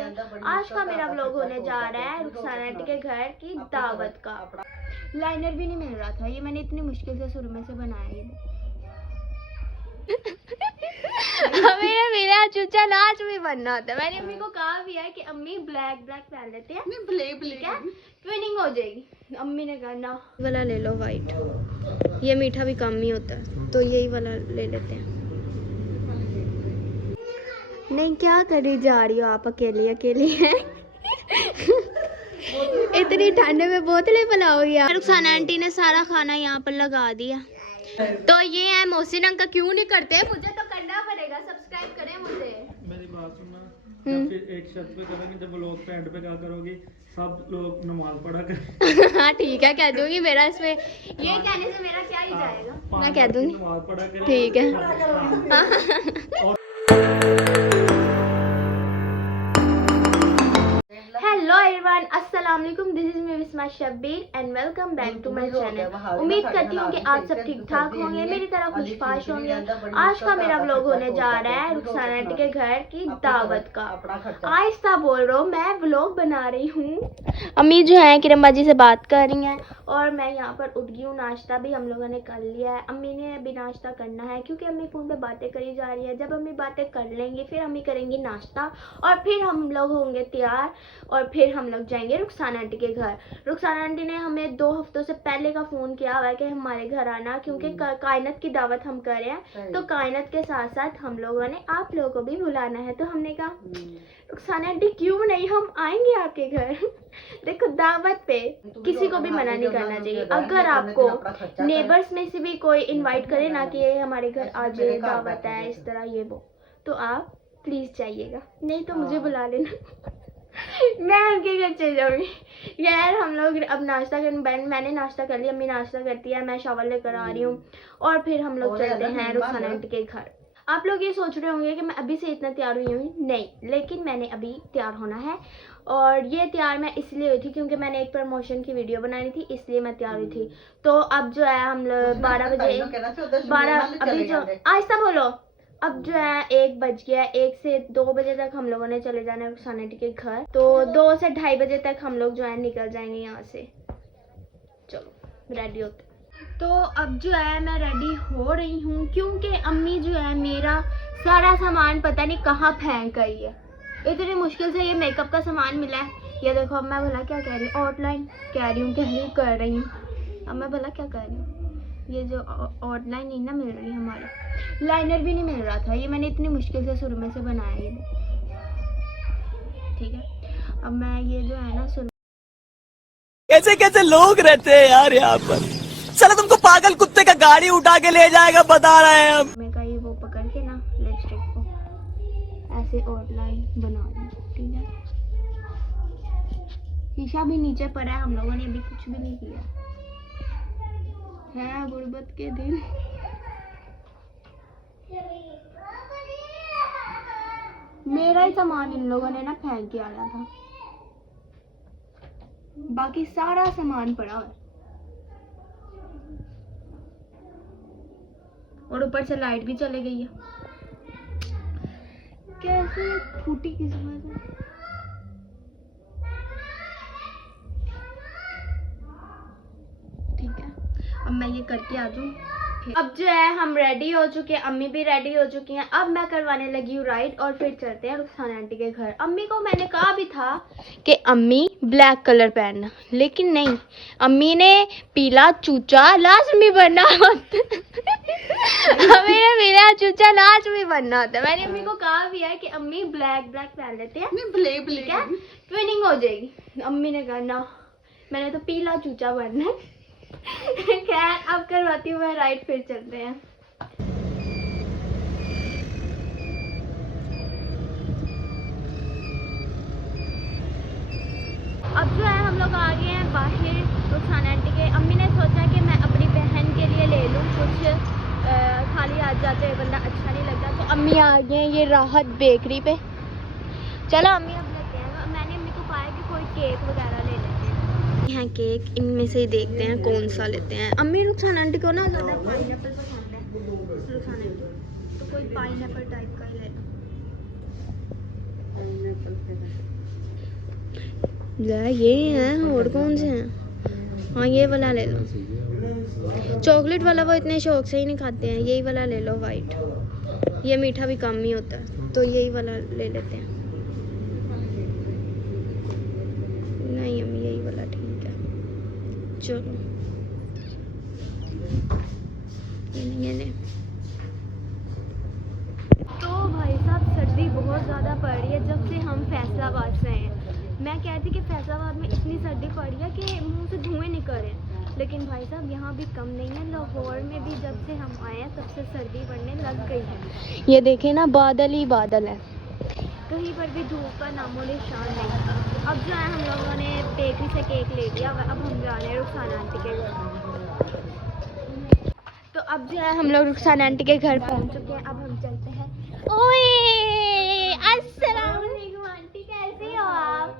Aunty. आज का मेरा व्लॉग होने जा रहा है रुखसाना आंटी के घर की दावत का। लाइनर भी नहीं मिल रहा था, ये मैंने इतनी मुश्किल से शुरू में से बनाया मेरा मेरा चूचा नाच भी बनना होता है। मैंने अम्मी को कहा भी है कि अम्मी ब्लैक ब्लैक पहन लेते हैं, ब्लैक है ट्विनिंग हो जाएगी। अम्मी ने कहा ना वाला ले लो वाइट, ये मीठा भी कम ही होता है तो यही वाला ले लेते हैं। नहीं क्या करी जा रही हो आप अकेली अकेली हैं इतनी ठंड में बोतलें पिलाओगी यार। रुखसाना आंटी ने सारा खाना यहाँ पर लगा दिया। तो ये है मोहसिन अंकल, क्यों नहीं करते? मुझे तो करना पड़ेगा, सब्सक्राइब करें मुझे। मेरी बात सुनना, फिर एक शर्त पे करेंगे, जब व्लॉग पे एंड पे क्या करोगी, सब लोग नमाज पढ़ा कर हाँ ठीक है, कह दूंगी। मेरा इसमें ये कहने से मेरा क्या ही जाएगा, मैं कह दूंगी नमाज पढ़ा कर। ठीक है। हेलो एवरीवन, अस्सलाम वालेकुम, this is me Wisma Shabbir and welcome back to my channel. उम्मीद करती हूँ कि आप सब ठीक ठाक होंगे, मेरी तरह खुशपाश होंगे। आज का मेरा व्लॉग होने जा रहा है रुखसाना आंटी के घर की दावत का। आहिस्ता बोल रहा हूँ, मैं व्लॉग बना रही हूँ। अम्मी जो है किरम्बा जी से बात कर रही हैं और मैं यहाँ पर उठ गई हूँ। नाश्ता भी हम लोगों ने कर लिया है। अम्मी ने अभी नाश्ता करना है क्योंकि अम्मी फ़ोन पे बातें करी जा रही है। जब अम्मी बातें कर लेंगी फिर अम्मी करेंगी नाश्ता और फिर हम लोग होंगे तैयार और फिर हम लोग जाएंगे रुखसाना आंटी के घर। रुखसाना आंटी ने हमें 2 हफ्तों से पहले का फ़ोन किया हुआ है कि हमारे घर आना, क्योंकि कायनात की दावत हम कर रहे हैं तो कायनात के साथ साथ हम लोगों ने आप लोगों को भी बुलाना है। तो हमने कहा रुखसाना आंटी क्यों नहीं, हम आएंगे आपके घर। देखो दावत पे किसी को भी मना नहीं करना चाहिए। अगर आपको नेबर्स में से भी कोई इनवाइट करे ना कि ये हमारे घर आज दावत है इस तरह ये वो, तो आप प्लीज जाइएगा, नहीं तो मुझे बुला लेना मैं उनके घर चल जाऊंगी। यार हम लोग अब नाश्ता कर, मैंने नाश्ता कर लिया, अम्मी नाश्ता करती है, मैं शावर लेकर आ रही हूँ और फिर हम लोग चलते हैं रुखसाना आंटी के घर। आप लोग ये सोच रहे होंगे कि मैं अभी से इतना तैयार हुई हूँ, नहीं, लेकिन मैंने अभी तैयार होना है। और ये तैयार मैं इसलिए हुई थी क्योंकि मैंने एक प्रमोशन की वीडियो बनानी थी, इसलिए मैं तैयार हुई थी। तो अब जो है हम लोग 12 बजे 12 अभी जो आहिस्ता बोलो, अब जो है 1 बज गया, 1 से 2 बजे तक हम लोगों ने चले जाना है रुखसाना आंटी के घर। तो 2 से 2:30 बजे तक हम लोग जो है निकल जाएंगे यहाँ से। चलो रेडी होते। तो अब जो है मैं रेडी हो रही हूँ क्योंकि अम्मी जो है मेरा सारा सामान पता नहीं कहाँ फेंक गई है। इतनी मुश्किल से ये मेकअप का सामान मिला है। ये देखो, अब मैं भला क्या कह रही हूँ, आउटलाइन कह रही हूँ, कर रही हूँ। अब मैं भला क्या कह रही हूँ, ये जो आउटलाइन नहीं ना मिल रही हमारी, लाइनर भी नहीं मिल रहा था, ये मैंने इतनी मुश्किल से शुरू में से बनाया ये। ठीक है, अब मैं ये जो है ना कैसे कैसे लोग रहते हैं यार यहाँ पर, चलो तुमको पागल कुत्ते का गाड़ी उठा के ले जाएगा, बता रहे हैं हम। मैं का ये वो पकड़ के ना लिपस्टिक को ऐसे आउटलाइन बना दी। ठीक है, शीशा भी नीचे पड़ा है, हम लोगों ने अभी कुछ भी नहीं किया है। गुर्बत के दिन मेरा ही सामान इन लोगों ने ना फेंक के आया था, बाकी सारा सामान पड़ा है और ऊपर से लाइट भी चली गई है। कैसे फूटी किस्मत है। ठीक है, अब मैं ये करके आ जाऊँ। अब जो है हम रेडी हो चुके हैं, अम्मी भी रेडी हो चुकी हैं। अब मैं करवाने लगी हूँ राइड और फिर चलते हैं रुखसाना आंटी के घर। अम्मी को मैंने कहा भी था कि अम्मी ब्लैक कलर पहनना, लेकिन नहीं, अम्मी ने पीला चूचा लाजमी बनना मेरा चूचा लाजमी बनना होता है। मैंने अम्मी को कहा भी है कि अम्मी ब्लैक ब्लैक पहन लेते हैं, ब्लैक है ट्विनिंग हो जाएगी। अम्मी ने कहा ना, मैंने तो पीला चूचा बनना है। खैर अब करवाती हूँ मैं राइड, फिर चलते हैं। अब जो है हम लोग आ गए हैं बाहर रुखसाना आंटी के। अम्मी ने सोचा कि मैं अपनी बहन के लिए ले लूँ कुछ, खाली हाथ जाते हुए बंदा अच्छा नहीं लगता, तो अम्मी आ गए हैं ये राहत बेकरी पे। चलो अम्मी अब लेते हैं। मैंने अम्मी को कहा कि कोई केक वगैरह ले लेते हैं। यहाँ केक, इनमें से ही देखते हैं कौन सा लेते हैं। अम्मी रुखसाना आंटी को ना ज़्यादा पाइनएप्पल पसंद है, रुखसाना आंटी तो कोई पाइनएप्पल टाइप का ही ले लो। ये हैं और कौन से हैं? हाँ ये वाला ले लो। चॉकलेट वाला वो इतने शौक से ही नहीं खाते हैं, यही वाला ले लो वाइट। ये मीठा भी कम ही होता है तो यही वाला ले लेते हैं। नहीं अम्मी यही वाला ठीक है। चलो ये ले। तो भाई साहब सर्दी बहुत ज़्यादा पड़ रही है जब से हम फैसलाबाद से हैं। मैं कहती कि फैसलाबाद में इतनी सर्दी पड़ी है कि मुंह से धुएं निकल रहे हैं, लेकिन भाई साहब यहाँ भी कम नहीं है। लाहौर में भी जब से हम आए हैं तब से सर्दी बढ़ने लग गई है। ये देखें ना, बादल ही बादल है, कहीं पर भी धूप का नामो निशान नहीं। अब जो है हम लोगों ने बेकरी से केक ले लिया, अब हम जा रहे हैं रुखसाना आंटी के घर। तो अब जो है हम लोग रुखसाना आंटी के घर पहुँच चुके हैं। अब हम चलते हैं। ओए अस्सलाम वालेकुम आंटी, कैसी हो आप?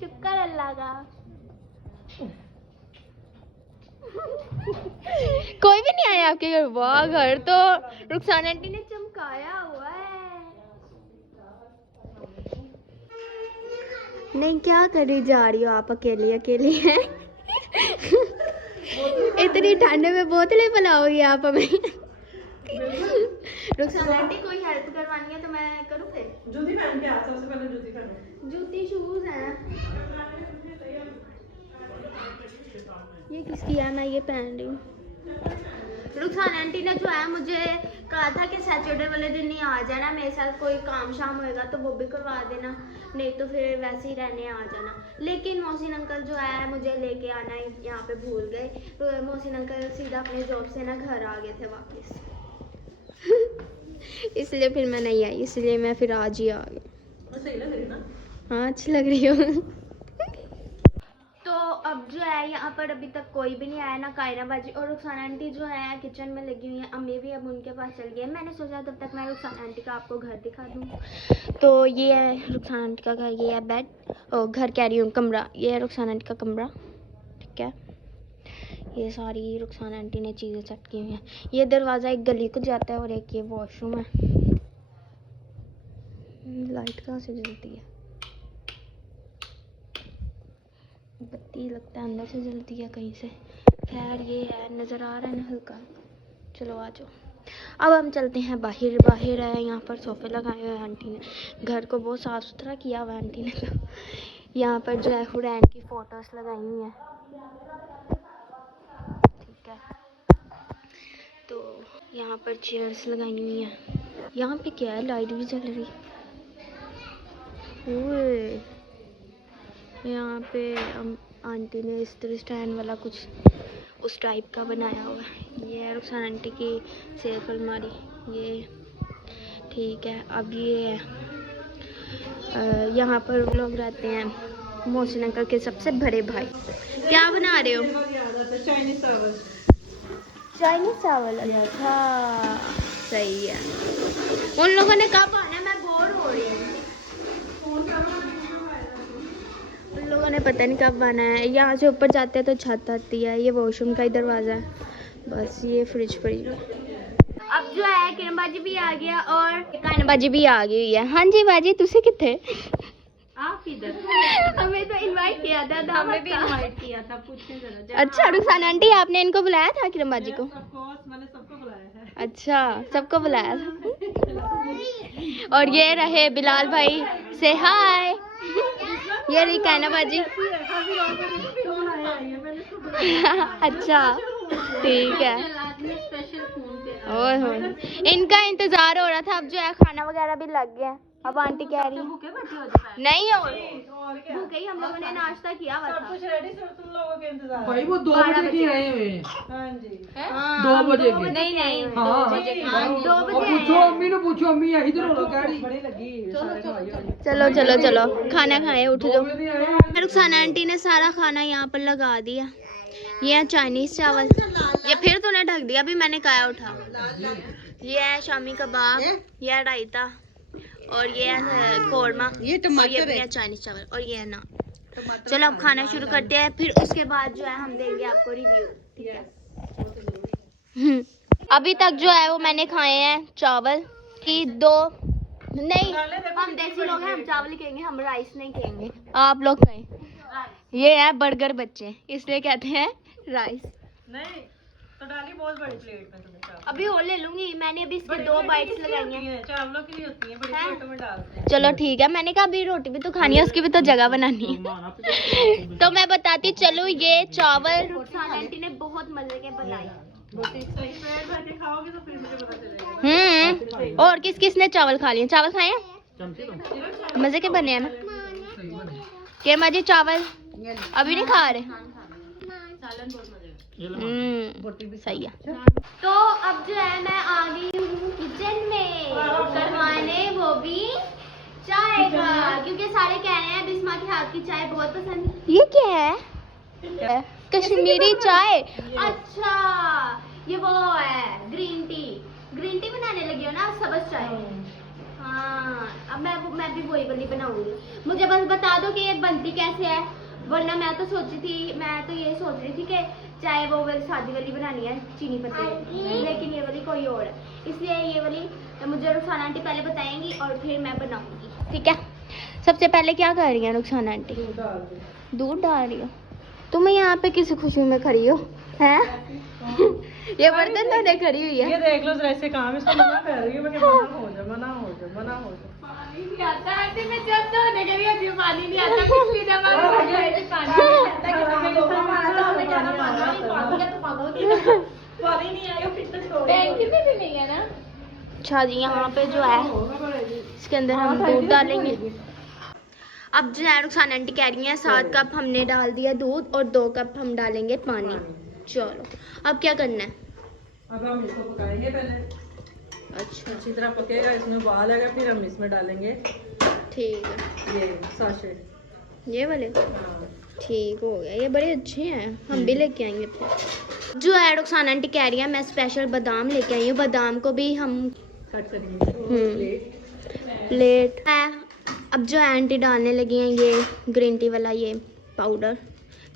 शुक्र अल्लाह का। कोई भी नहीं आया आपके घर? वाह, घर तो रुखसाना आंटी ने चमकाया हुआ है। नहीं क्या करी जा रही हो आप अकेली अकेली हैं? इतनी ठंड में बोतलें पिलाओगी आप हमें? रुखसाना आंटी कोई हेल्प करवानी है तो मैं करूँ फिर? जूती पहन के आ, सबसे पहले जूती पहनो। जूती शूज हैं। ये किसकी है? मैं ये पहन रही हूँ। रुखसाना आंटी ने जो है मुझे कहा था कि सैटरडे वाले दिन ही आ जाना, मेरे साथ कोई काम शाम होएगा तो वो भी करवा देना, नहीं तो फिर वैसे ही रहने आ जाना। लेकिन मोहसिन अंकल जो है मुझे लेके आना यहाँ पे भूल गए, तो मोहसिन अंकल सीधा अपने जॉब से ना घर आ गए थे वापस। इसलिए फिर मैं नहीं आई, इसलिए मैं फिर आज ही आ गई। सही लग रही ना? हाँ अच्छी लग रही हो। तो अब जो है यहाँ पर अभी तक कोई भी नहीं आया, ना कायरा बाजी और रुखसाना आंटी जो है किचन में लगी हुई है। अम्मी भी अब उनके पास चल गई है। मैंने सोचा तब तक मैं रुखसाना आंटी का आपको घर दिखा दूँ। तो ये है रुखसाना आंटी का घर, ये है बेड, और घर कह रही हूँ कमरा, ये है रुखसाना आंटी का कमरा, ठीक है। ये सारी रुखसाना आंटी ने चीज़ें सेट की हुई हैं। ये दरवाज़ा एक गली को जाता है और एक ये वॉशरूम है। लाइट कहाँ से जलती है? बत्ती लगता है अंदर से जलती है कहीं से। खैर ये है, नज़र आ रहा है ना हल्का। चलो आ जाओ। अब हम चलते हैं बाहर। बाहर है यहाँ पर सोफ़े लगाए हुए हैं आंटी ने, घर को बहुत साफ़ सुथरा किया हुआ है आंटी ने। तो यहाँ पर जो है हुरैन की फ़ोटोज़ लगाई हुई हैं, ठीक है। तो यहाँ पर चेयर्स लगाई हुई हैं। यहाँ पे क्या है? लाइट भी जल रही। ओए यहाँ पे आंटी ने इस तरह स्टैंड वाला कुछ उस टाइप का बनाया हुआ है। ये है रुखसाना आंटी की सेफ अलमारी, ये ठीक है। अब ये है यहाँ पर लोग रहते हैं, मोहसिन अंकल के सबसे बड़े भाई। क्या बना रहे हो? चाइनीज चावल। चाइनीज चावल, अच्छा सही है। उन लोगों ने कब आना? मैं बोर हो रही हूँ। उन लोगों ने पता नहीं कब आना है। यहाँ से ऊपर जाते हैं तो छत आती है। ये वॉशरूम का ही दरवाज़ा है, बस ये फ्रिज पड़ी हुई। अब जो है किरण बाजी भी आ गया और कायना बाजी भी आ गई हुई है। हाँ जी बाजी, तुसे कितने? आप इधर? हमें तो इनवाइट किया था, हमें भी इनवाइट किया था, पूछने जरा। अच्छा रुखसाना आंटी आपने इनको बुलाया था किरण बाजी को? मैंने सबको बुलाया है। अच्छा सबको बुलाया था। और ये रहे बिलाल भाई, से हाय। ये रही कायना बाजी। अच्छा ठीक है। ओए होए, इनका इंतजार हो रहा था। अब जो है खाना वगैरह भी लग गया। अब आंटी कह रही नहीं और भूखे ही, हम लोगों ने नाश्ता किया हुआ था। कुछ रेडी सर, तुम लोगों के इंतजार। भाई वो 2 बजे की रहे हुए। हाँ जी। 2 बजे की। नहीं नहीं, हाँ 2 बजे पूछो अम्मी ने, पूछो अम्मी इधर हो कह रही। बड़ी लगी। चलो चलो चलो खाना खाए, उठ जाओ। बजे आए। रुखसाना आंटी ने सारा खाना यहाँ पर लगा दिया। ये है चाइनीज चावल, ये फिर तूने ढक दिया, अभी मैंने कहा उठा। ये है शामी कबाब, ये है रायता, और ये है कौरमा, ये टमाटर है, चाइनीज चावल, और ये है ना। चलो अब खाना शुरू करते हैं, फिर उसके बाद जो है हम देंगे आपको रिव्यू, ठीक है। अभी तक जो है वो मैंने खाए हैं चावल की 2 नहीं, हम देसी लोग हैं, हम चावल ही कहेंगे, हम राइस नहीं कहेंगे। आप लोग कहें। ये है बर्गर बच्चे, इसलिए कहते हैं राइस। नहीं तो डाली बहुत बड़ी प्लेट में तुमने चावल। अभी और ले लूंगी, मैंने अभी इसके 2 बाइट्स लगाई हैं। चावलों की नहीं होती है, बड़ी हैं? प्लेटों में डालते हैं। चलो ठीक है, मैंने कहा अभी रोटी भी तो खानी है, उसकी भी तो जगह बनानी है। तो मैं बताती चलो, ये चावल रुखसाना आंटी ने बहुत मजे के बनाए। पेट भर के खाओगे तो फिर मुझे पता चलेगा। और किस किस ने चावल खा लिए? चावल खाए हैं? चमचे दो। मजे के बने हैं ना? के मजे चावल अभी नहीं खा रहे? ये लो। सही है। तो अब जो है मैं आ गई हूँ किचन में करवाने, वो भी चाय का, क्योंकि सारे कह रहे हैं बिस्मा के हाथ की चाय बहुत पसंद है। ये क्या है? कश्मीरी चाय। अच्छा, ये वो है ग्रीन टी। ग्रीन टी बनाने लगी हो ना, सब्ज चाय। हाँ, अब मैं भी वही वाली बनाऊंगी। मुझे बस बता दो कि ये बनती कैसे है, वरना मैं तो ये सोच रही थी कि चाहे वो वाली सादी वाली बनानी है चीनी पत्ती, लेकिन ये वाली कोई और है, इसलिए ये वाली तो मुझे रुखसाना आंटी पहले बताएंगी और फिर मैं बनाऊंगी। ठीक है, सबसे पहले क्या कर रही है रुखसाना आंटी? दूध डाल रही हो? तुम यहाँ पे किस खुशी में खड़ी हो? हैं? ये बर्तन धोने खड़ी हुई है। ये देख लो जरा, ऐसे काम इसको मना कर रही हूँ मैं कि मना हो जा, मना हो जा, मना हो जा। पानी नहीं आता आंटी, मैं जब धोने के लिए पानी नहीं आता, पिछली दफा पानी नहीं आता। पानी नहीं आया फिर तो छोड़। टैंकी में भी नहीं है ना? अच्छा जी, यहाँ पे जो है इसके अंदर हम दूध डालेंगे। अब जो है रुखसाना आंटी कह रही हैं 7 कप हमने डाल दिया दूध और 2 कप हम डालेंगे पानी। चलो, अब क्या करना है? अब हम इसको पकाएंगे पहले, अच्छा अच्छी तरह पकेगा, इसमें उबाल आएगा, फिर हम इसमें डालेंगे ठीक है। ये साशे। ये वाले हाँ। ठीक हो गया, ये बड़े अच्छे हैं, हम भी लेके आएंगे फिर। जो है रुखसाना आंटी कह रही है मैं स्पेशल बादाम लेके आई हूँ, बादाम को भी हम कट करेंगे प्लेट है। अब जो है आंटी डालने लगी हैं ये ग्रीन टी वाला ये पाउडर।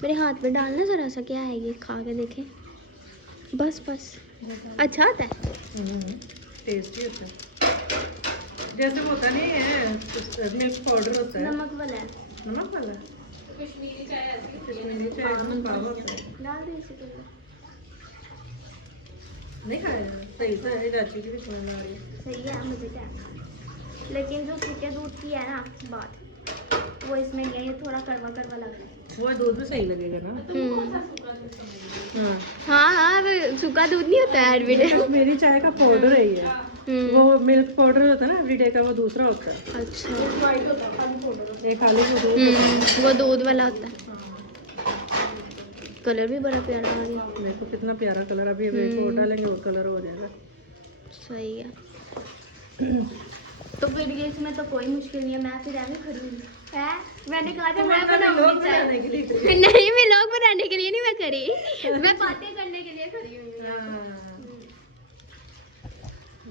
मेरे हाथ में डालना ज़रा सा, क्या है ये, खा के देखें। बस अच्छा आता है, टेस्टी होता है, जैसे होता नहीं है मिल्क पाउडर होता है, नमक वाला है। नमक वाला कश्मीरी चाय इसमें पावा होता है। डाल दे इसी के अंदर। नहीं खाया सही सा है, इलायची की भी स्मेल आ रही है। सही है, मुझे क्या, लेकिन जो सूखे दूध की है ना बात, वो इसमें नहीं है, ये थोड़ा कड़वा कड़वा लग रहा है। वो दूध में सही लगेगा ना। हाँ, सूखा दूध नहीं होता है एवरीडे। कश्मीरी चाय का पाउडर है ये, वो मिल्क पाउडर होता है ना एवरीडे का, वो दूसरा होता है। अच्छा, एक खाली वो दूध वो दूध वाला होता है। कलर भी बड़ा प्यारा आ गया। देखो कितना प्यारा कलर, अभी इसको डालेंगे और कलर हो जाएगा। सही है। तो फिर ये इसमें तो कोई मुश्किल नहीं है, मैं फिर ऐसे खड़ी हुई है। मैंने कहा था मैं बनाऊंगी चाय। नहीं, मैं लोग बनाने के लिए नहीं मैं खड़ी, मैं बातें करने के लिए खड़ी हुई हूँ।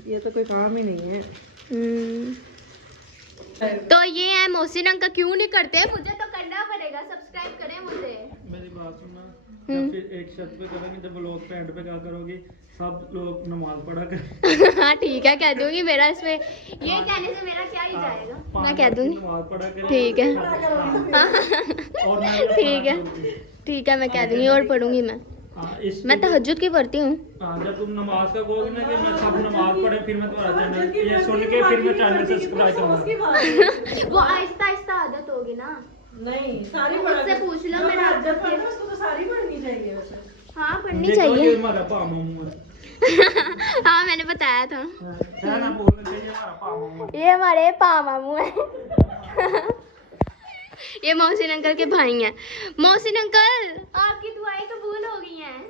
ये तो कोई काम ही नहीं है। तो ये है मोहसिन अंकल, क्यों नहीं करते? मुझे तो करना पड़ेगा, सब्सक्राइब करें मुझे। मेरी बात सुनना, जब फिर एक शर्त पे करोगी तो ब्लॉग पे एंड पे क्या करोगी, सब लोग नमाज पढ़ा कर। हाँ ठीक है, कह दूंगी। मेरा इसमें ये कहने से मेरा क्या ही जाएगा, मैं कह दूंगी। नमाज पढ़ा कर। ठीक है और मैं ठीक है ठीक है, मैं कह दूंगी और पढ़ूंगी मैं। मैं तहज्जुद की पढ़ती हूँ। जब तुम नमाज का कहोगे ना कि मैं सब नमाज पढ़े, फिर मैं तुम्हारा चैनल ये सुन के फिर मैं चैनल सब्सक्राइब करूंगा। वो आहिस्ता आहिस्ता आदत होगी ना। नहीं सारी मुझसे पूछ लो, मेरा जब पढ़ना उसको तो सारी पढ़नी चाहिए वैसे। हाँ, पढ़नी देखो, चाहिए। ये हमारा पामामू है। हाँ, मैंने बताया था, क्या ना बोलना चाहिए, हमारा पामामू है। ये हमारे पामामू है। ये मोहसिन अंकल के भाई हैं। मोहसिन अंकल, आपकी दुआएं कबूल हो गई हैं।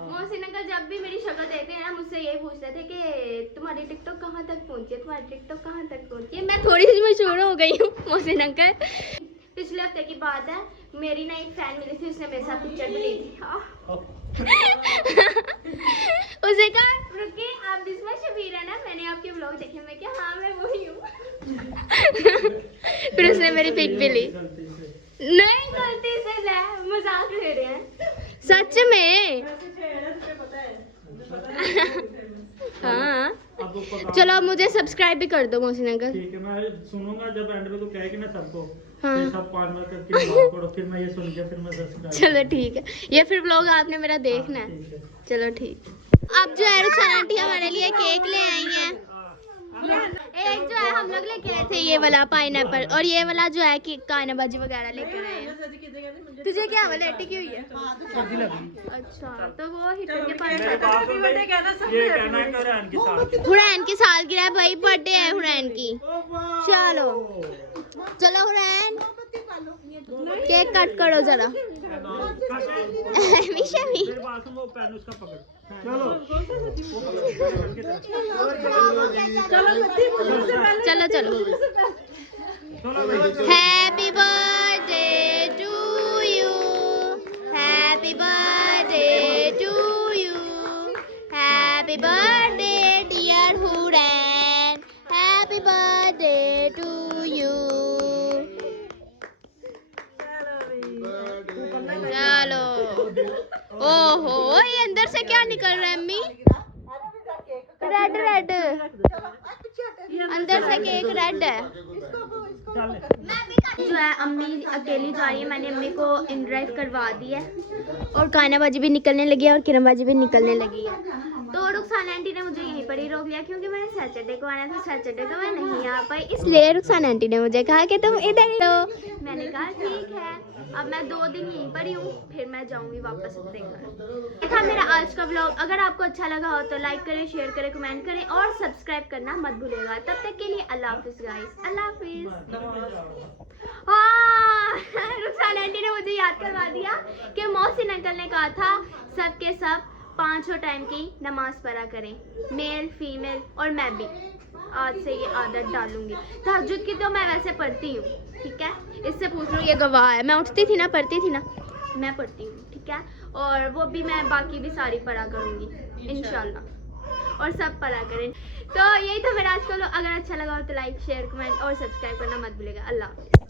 मोहसिन अंकल जब भी मेरी शक्ल देखते हैं ना, मुझसे यही पूछते थे कि तुम्हारी टिकटॉक कहाँ तक पहुँची है, तुम्हारी टिकटॉक कहाँ तक पहुँची है। मैं थोड़ी सी मशहूर हो गई हूँ मोहसिन अंकल। पिछले हफ्ते की बात है, मेरी ना एक फैन मिली थी, उसने मेरे साथ पिक्चर भी ली थी। उसे कहा रुकिए, आप बिस्मा शबीर है ना, मैंने आपके ब्लॉग देखे। मैं क्या, हाँ मैं वही हूँ। फिर उसने मेरी पिक भी ली। नहीं, गलती से मजाक ले रहे हैं, सच में। हाँ, अब वो पका चलो मुझे सब्सक्राइब भी कर दो मोहसिन अंकल। ठीक है, मैं सुनूंगा जब एंड में तो कहेगी ना सबको, हाँ। फिर सब 5 मिनट करके नमाज पढ़ो, फिर मैं ये सुन के फिर मैं सब्सक्राइब। चलो ठीक है, ये फिर व्लॉग आपने मेरा देखना है। ठीक है। चलो ठीक। अब जो है रुखसाना आंटी हमारे लिए केक ले आई हैं। एक जो है हम लोग लेके आए थे ये वाला पाइनएप्पल, और ये वाला जो है कि काना बाजी वगैरह लेकर आए हैं। तुझे क्या वाला लेटी की हुई है? सर्दी लग रही। अच्छा, तो वो हीटर के पास मेरी बात सुन ले, ये कहना है कि हुरैन के साथ हुरैन की सालगिरह है भाई, बर्थडे है हुरैन की। चलो चलो हुरैन, केक कट करो जरा। मिशा भी मेरी बात सुन, वो पेन उसका पकड़। चलो चलो चलो। Happy birthday to you, happy birthday to you, happy birthday dear Hurain, happy birthday to you. चलो। ओहो, ये अंदर से क्या निकल रहा है अम्मी? रेड रेड, अंदर से केक रेड है। जो है अम्मी अकेली जा रही है, मैंने अम्मी को इन ड्राइव करवा दी है, और काना बाजी भी निकलने लगी है और किरण बाजी भी निकलने लगी है। तो रुखसाना आंटी ने मुझे यहीं पर ही रोक लिया, क्योंकि मैंने सैटरडे को आना था, सैटरडे को मैं नहीं आ पाई, इसलिए रुखसाना आंटी ने मुझे कहा कि तुम इधर ही रहो। मैंने कहा ठीक है, अब मैं 2 दिन यहीं पर ही हूँ, फिर मैं जाऊँगी वापस अपने घर। ये था मेरा आज का व्लॉग। अगर आपको अच्छा लगा हो तो लाइक करें, शेयर करें, कमेंट करें और सब्सक्राइब करना मत भूलिएगा। तब तक के लिए अल्लाह हाफिज़ गाइस, अल्लाह हाफिज़। हाँ, रुखसाना आंटी ने मुझे याद करवा दिया कि मोहसिन अंकल ने कहा था सबके सब 5 टाइम की नमाज पढ़ा करें, मेल फीमेल, और मैं भी आज से ये आदत डालूंगी। तहज्जुद की तो मैं वैसे पढ़ती हूँ, ठीक है, इससे पूछ लो, ये गवाह है। मैं उठती थी ना, पढ़ती थी ना, मैं पढ़ती हूँ, ठीक है, और वो भी मैं बाकी भी सारी पढ़ा करूँगी इंशाल्लाह, और सब पढ़ा करें। तो यही था मेरा आज का व्लॉग। अगर अच्छा लगा हो तो लाइक शेयर कमेंट और सब्सक्राइब करना मत भूलिएगा। अल्लाह हाफिज़।